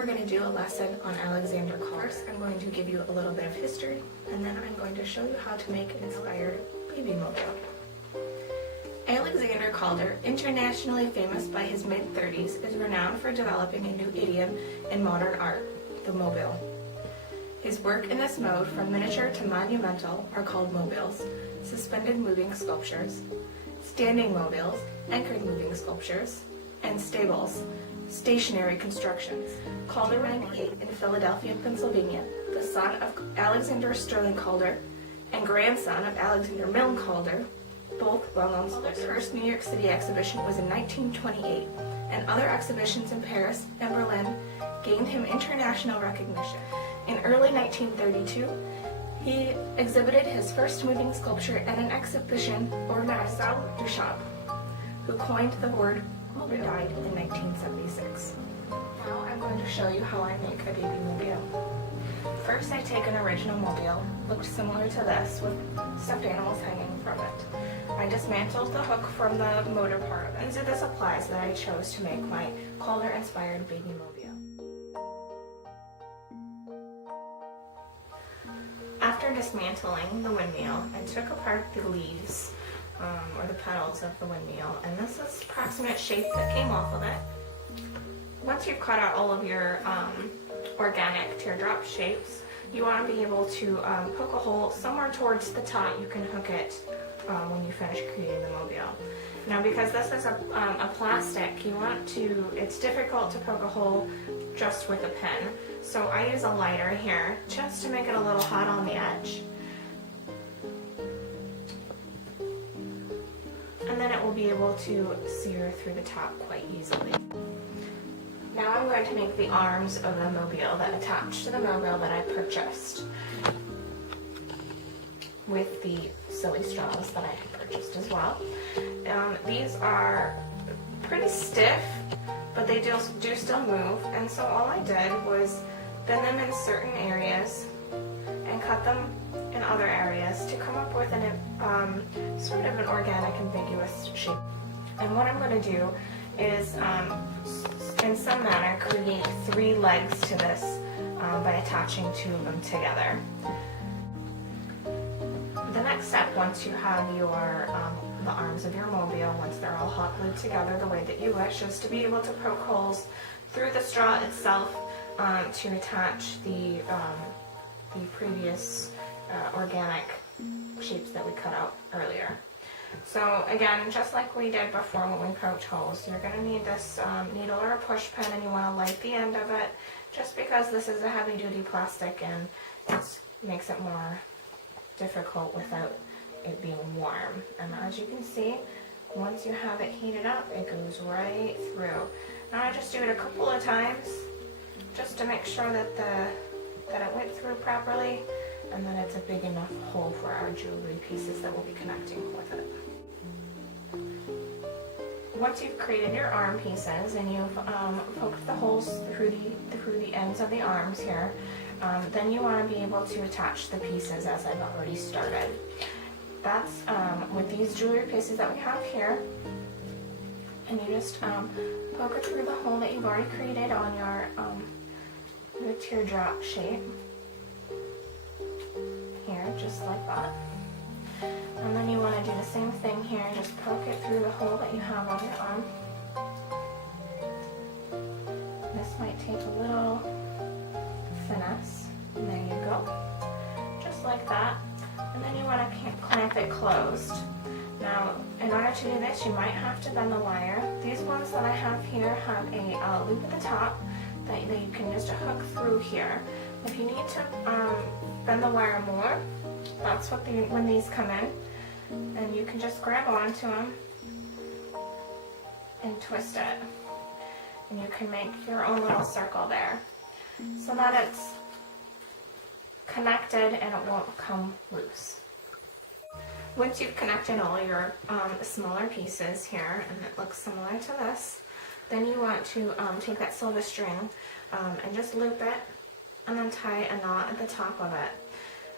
we're going to do a lesson on Alexander Calder. First, I'm going to give you a little bit of history, and then I'm going to show you how to make an inspired baby mobile. Alexander Calder, internationally famous by his mid-30s, is renowned for developing a new idiom in modern art, the mobile. His work in this mode, from miniature to monumental, are called mobiles, suspended moving sculptures, standing mobiles, anchored moving sculptures, and stables, stationary constructions. Calder was born in Philadelphia, Pennsylvania, the son of Alexander Sterling Calder and grandson of Alexander Milne Calder, both well-known sculptors. Calder's first New York City exhibition was in 1928, and other exhibitions in Paris and Berlin gained him international recognition. In early 1932, he exhibited his first moving sculpture at an exhibition organized by Duchamp, who coined the word mobile. Died in 1976. Now I'm going to show you how I make a baby mobile. First, I take an original mobile, looked similar to this, with stuffed animals hanging from it. I dismantled the hook from the motor part of it. These are the supplies that I chose to make my Calder-inspired baby mobile. After dismantling the windmill, I took apart the leaves, or the petals of the windmill, and this is the approximate shape that came off of it. Once you've cut out all of your organic teardrop shapes, you want to be able to poke a hole somewhere towards the top. You can hook it when you finish creating the mobile. Now, because this is a plastic, it's difficult to poke a hole just with a pen. So I use a lighter here just to make it a little hot on the edge. And then it will be able to sear through the top quite easily. Now I'm going to make the arms of the mobile that attach to the mobile that I purchased with the silly straws that I had purchased as well. These are pretty stiff, but they do still move, and so all I did was bend them in certain areas and cut them in other areas to come up with sort of an organic, ambiguous shape. And what I'm going to do is, in some manner, create 3 legs to this by attaching 2 of them together. The next step, once you have the arms of your mobile, once they're all hot glued together the way that you wish, is to be able to poke holes through the straw itself to attach the previous organic shapes that we cut out earlier. So again, just like we did before when we poked holes, you're going to need this needle or a push pin, and you want to light the end of it, just because this is a heavy-duty plastic and it makes it more difficult without it being warm. And as you can see, once you have it heated up, it goes right through. Now I just do it a couple of times just to make sure that it went through properly, and then it's a big enough hole for our jewelry pieces that we'll be connecting with it. Once you've created your arm pieces and you've poked the holes through the ends of the arms here, then you want to be able to attach the pieces as I've already started. That's with these jewelry pieces that we have here, and you just poke it through the hole that you've already created on your teardrop shape. Here, just like that. And then you want to do the same thing here, just poke it through the hole that you have on your arm. This might take a little finesse, and there you go. Just like that. And then you want to clamp it closed. Now, in order to do this, you might have to bend the wire. These ones that I have here have a loop at the top that you can just hook through here. If you need to bend the wire more, that's when these come in, and you can just grab onto them and twist it, and you can make your own little circle there so that it's connected and it won't come loose. Once you've connected all your smaller pieces here, and it looks similar to this, then you want to take that silver string and just loop it, and then tie a knot at the top of it.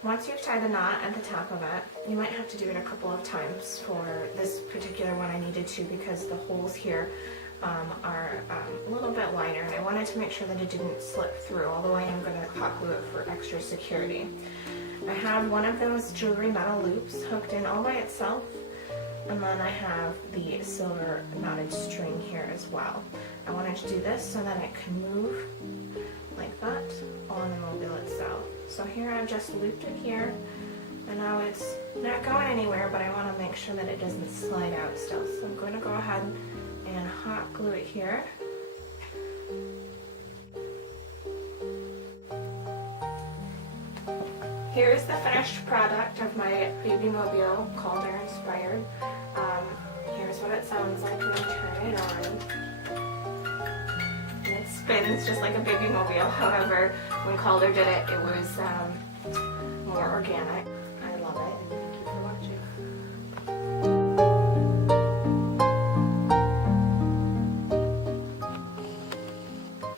Once you've tied the knot at the top of it, you might have to do it a couple of times. For this particular one I needed to, because the holes here are a little bit wider, and I wanted to make sure that it didn't slip through, although I am going to hot glue it for extra security. I have one of those jewelry metal loops hooked in all by itself, and then I have the silver mounted string here as well. I wanted to do this so that it can move like that on the mobile itself. So here I've just looped it here, and now it's not going anywhere, but I want to make sure that it doesn't slide out still. So I'm going to go ahead and hot glue it here. Here's the finished product of my baby mobile, Calder inspired. Here's what it sounds like when you turn it on. And it spins just like a baby mobile. However, when Calder did it, it was more organic.